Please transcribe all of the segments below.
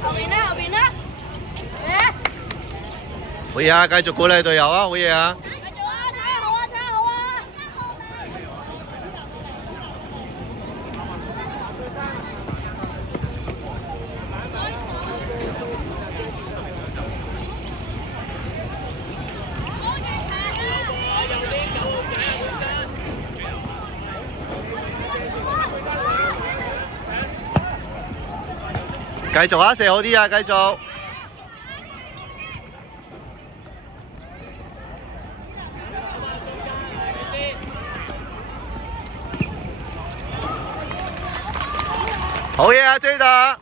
後邊啦，後邊啦，嘢啊！繼續鼓勵隊友啊！好嘢啊！繼續啊！踩得好啊！踩得好啊！繼續啊！射好啲啊！繼續。好嘢啊，追打！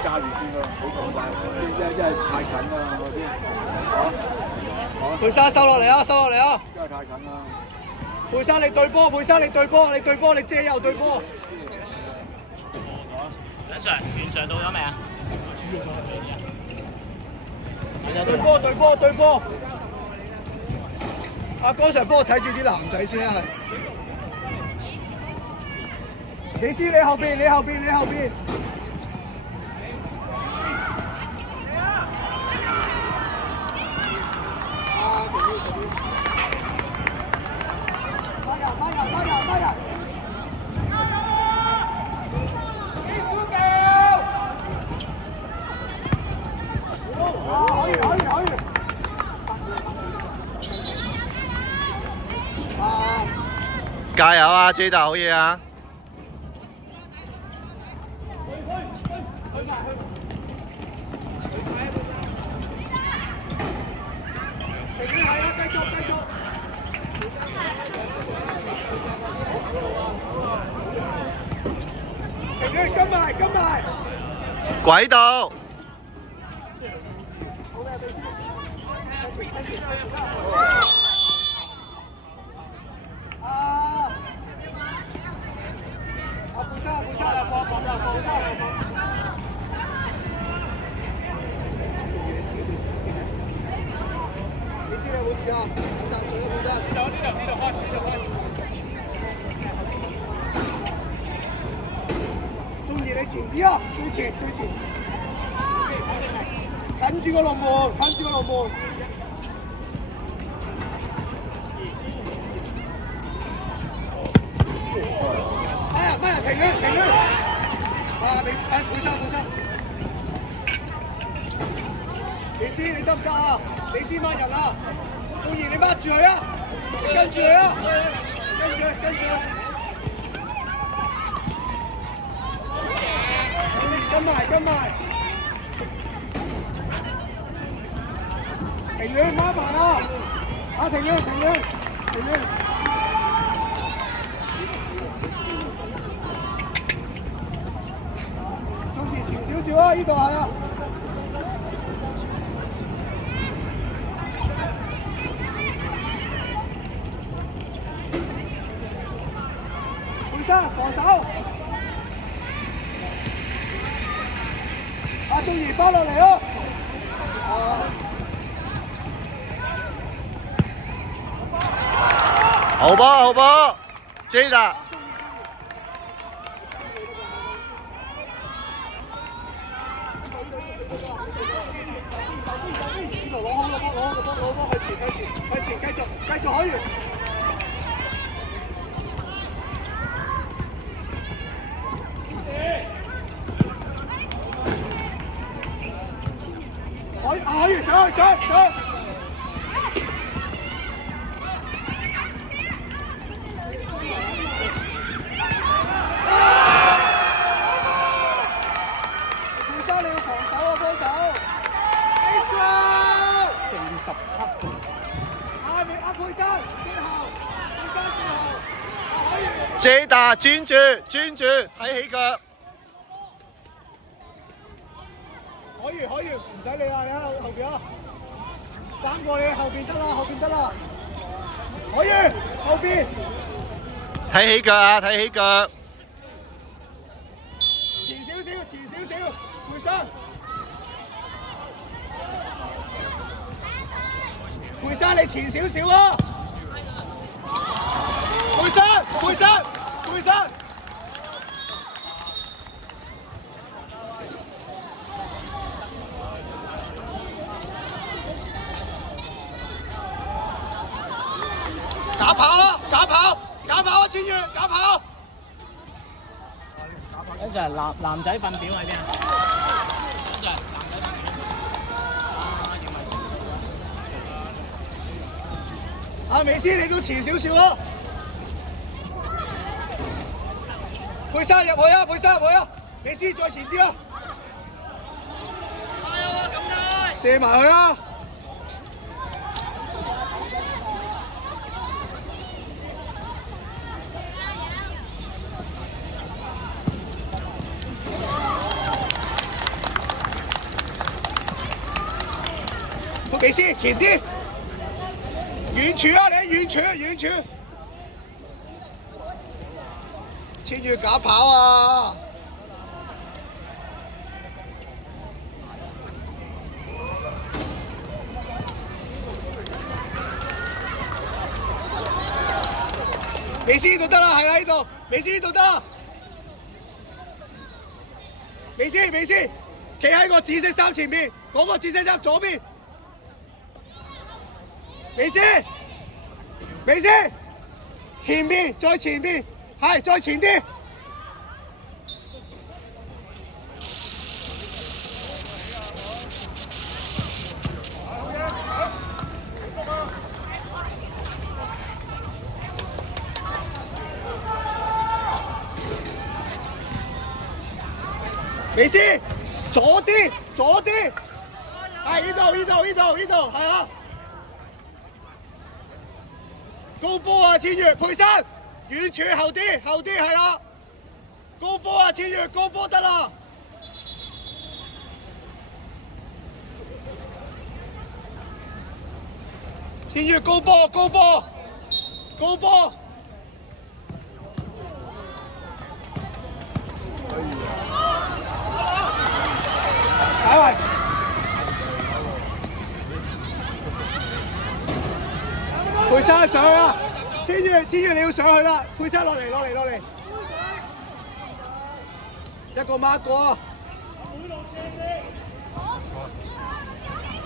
揸住先咯，唔好咁快，因為太近啦嗰啲，佩珊收落嚟啊，收落嚟啊！真係太近啦。佩珊你對波，佩珊你對波，你對波，你借右對波。梁 Sir，完場到咗未啊？對波對波對波。阿剛才幫我睇住啲男仔先啊，係。李思你後邊，你後邊，你後邊。加油啊，J 大好嘢啊！跟埋跟埋。軌道。中意你前啲啊，最前最前，近住個龍門，近住個龍門。咩啊？停啦停啦！啊，本身。李思你得唔得啊？李思掹人啊！中意你掹住佢啊！你跟住佢啊！跟住。跟埋。停亂，麻煩啊！啊，停亂。中意前少少啊！呢度係啊。佩珊防守。阿中兒翻落嚟咯！好波 ，J 大。呢度攞好個波，攞波向前，繼續可以。可以上！佩珊你要防守啊，幫手！47。你佩珊最後，可以。J 打專注，睇起腳。可以，唔使理啦，你喺後邊啊，翻過你後邊得啦，可以後邊，睇起腳啊，睇起腳。前少少，佩珊，你前少少啊，佩珊。假跑啊！千月，假跑！一陣男仔瞓表喺邊啊？一陣男仔瞓表。要咪先。阿美斯，你都前少少咯。佩珊入去啊！美斯再前啲啊！加油啊！咁大！射埋去啊！美斯前啲，遠處啊！你遠處，千月假跑啊！美斯呢度得啦，係啦呢度，美斯呢度得。美斯，企喺個紫色衫前面，嗰個紫色衫左邊。美斯，前面，再前邊，係再前啲。美斯，左啲，係呢度，係啊。高波啊，千月，佩珊，遠處後啲係啦。高波啊，千月，高波得啦。千月高波。打位。佩珊上去啦，千月你要上去啦，佩珊落嚟，一個孖過，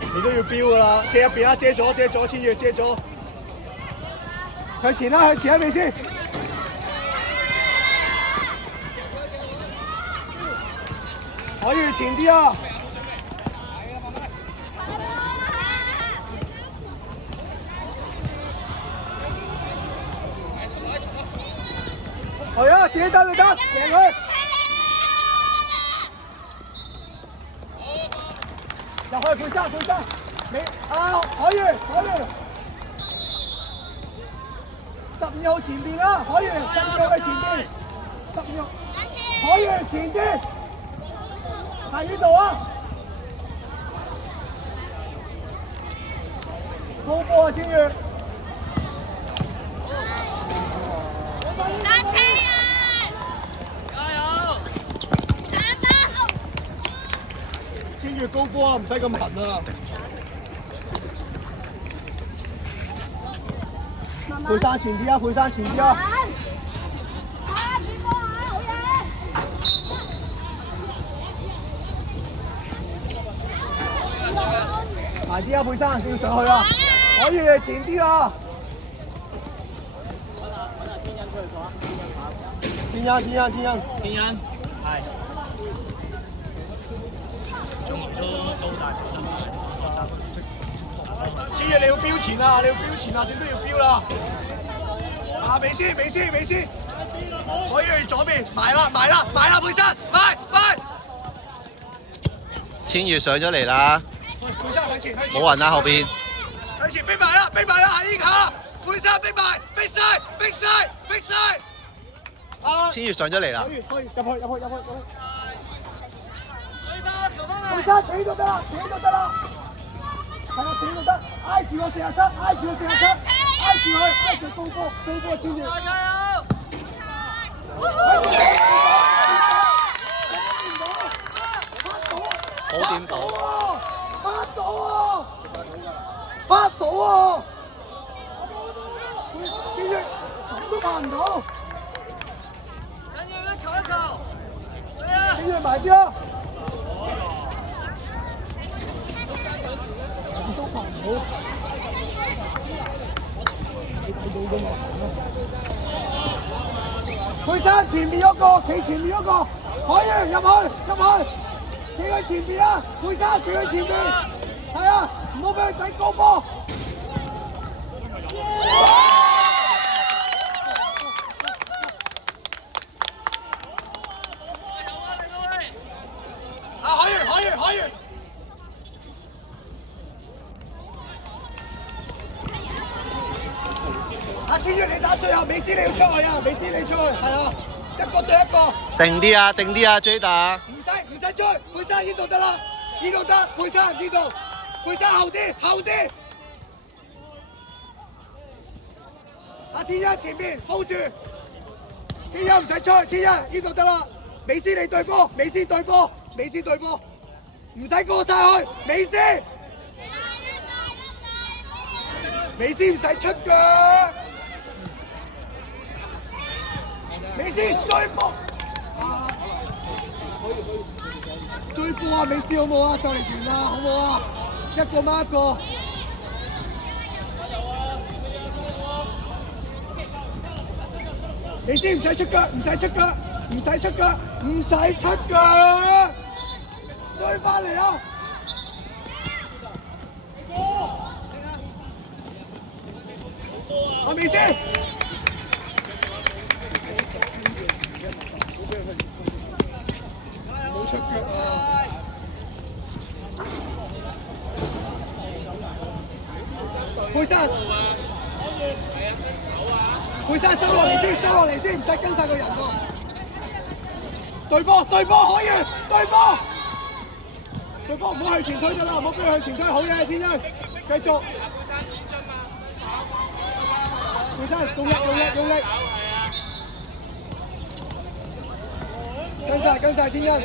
你都要飆噶啦，借一邊啦，借咗，千月借咗，向前啦，你先，可以前啲啊！係啊，自己得就得，贏佢。入去佩珊，你可以。12號前邊啦，可以，12號喺前邊，12號可以前啲，喺呢度啊。高波啊，千月。千月高波啊，唔使咁痕啊！佩珊前啲啊！傳波啊，好嘢！埋啲啊，佩珊，要上去啊！可以前啲啊！揾下天恩出去講，天恩，天恩，天恩，天恩係，都大得。知嘅，你要標前啊！你要標前啊！點都要標啦！啊，美斯，美斯，美斯，可以去左邊，埋啦，埋啦，埋啦，佩珊，埋，埋！千月上咗嚟啦，佩珊喺前，喺前。冇人啦後邊。喺前逼埋啦，逼埋啦，下依下，佩珊逼埋，逼晒，逼晒，逼晒。啊！千月上咗嚟啦可。以，可以，入去，入去，入去，入去。佩珊企就得啦，企就得啦。係啊，企就得，挨住個47，挨住個47，挨住佢，挨住高波，高波千月。加油！好掂到，拍到啊！拍到啊！千月咁都拍唔到。緊要一球一球。千月埋啲啊！都拍唔到。你睇到㗎嘛？佩珊前面嗰個，企前面嗰個，可以入去，入去。企喺前邊啊！佩珊企喺前邊，係啊，唔好俾佢抵高波。啊，可以，可以，可以。阿千月你打最後，美斯你要出去啊！美斯你出去，係啊，一個對一個。定啲啊，定啲啊，Jada。唔使追，佩珊呢度得啦，呢度得，佩珊呢度，佩珊後啲，後啲。阿天恩前面 hold 住，天恩唔使出，天恩呢度得啦。美斯你對波，美斯對波，美斯對波，唔使過晒去，美斯，美斯唔使出腳，美斯追波。追波啊！美斯好冇啊？就嚟完啦，好冇啊？一個孖一個。美斯唔使出腳，唔使出腳，唔使出腳，唔使出腳，追翻嚟啊！阿美斯。冇出腳啊！佩珊，佩珊收落嚟先，收落嚟先，唔使跟晒個人喎。對波，對波可以，對波，對波唔好去前推咗啦，唔好俾佢去前推，好嘢，天恩，繼續。佩珊，用力，用力，用力。跟晒天恩，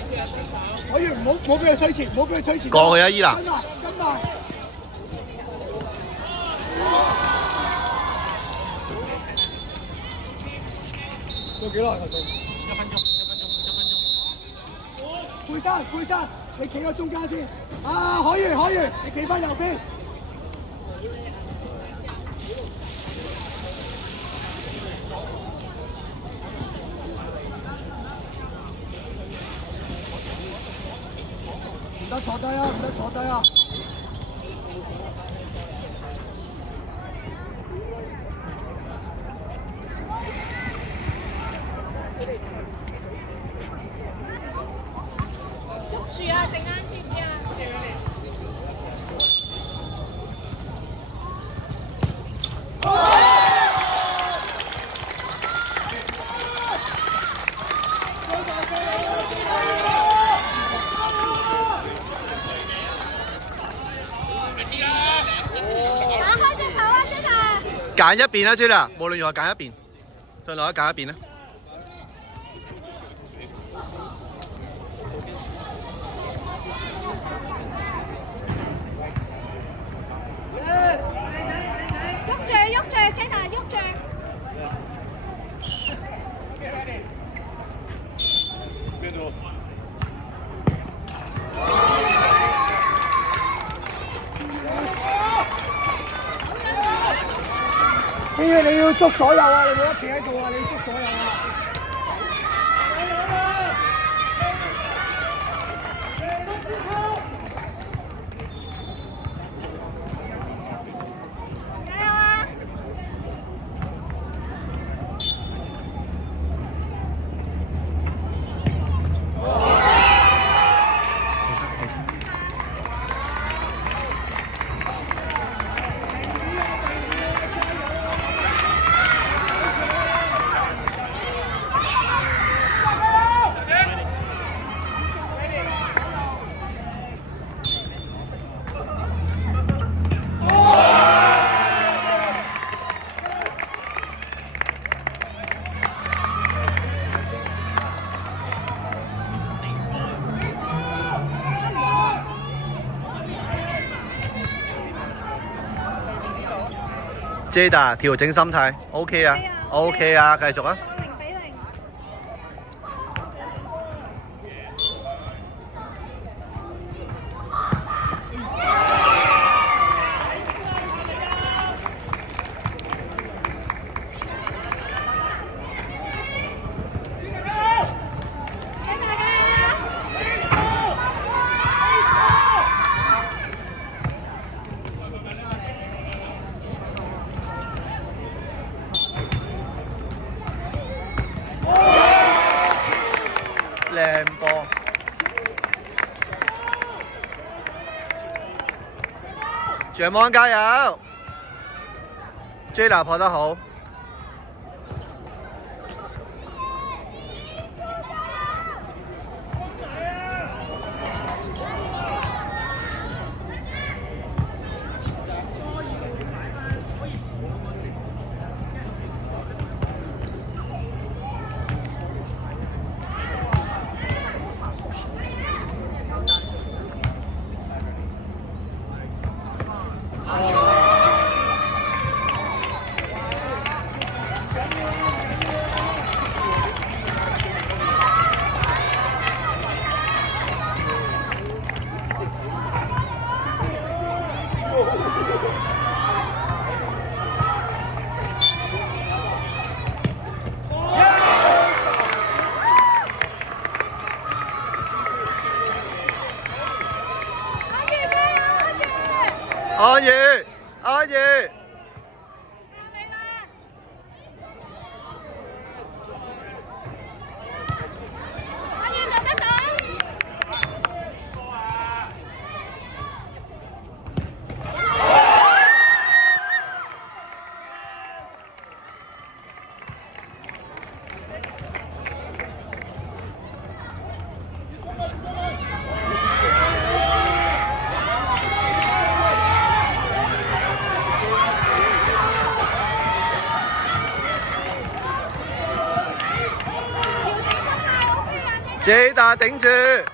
可以唔好俾佢推前，唔好俾佢推前。過去啊，伊娜。跟埋。做幾耐頭先？1分鐘。佩珊，你企喺中間先。啊，可以，你企翻右邊。唔得坐低啊！唔得坐低啊！住啊！陣間知唔知啊？揀一邊啦，Jada，無論如何揀一邊，上落一揀一邊啦。喐住，Jada，喐住。邊度？樣捉左右啊！你冇得企喺度啊！你捉左右啊！Jada 調整心態 ，OK 啊 ，OK 啊，繼續啊！ 0-0。靚波，長芒加油 ，Jada 破得好。阿宇，阿宇，做得到。Jada 頂住。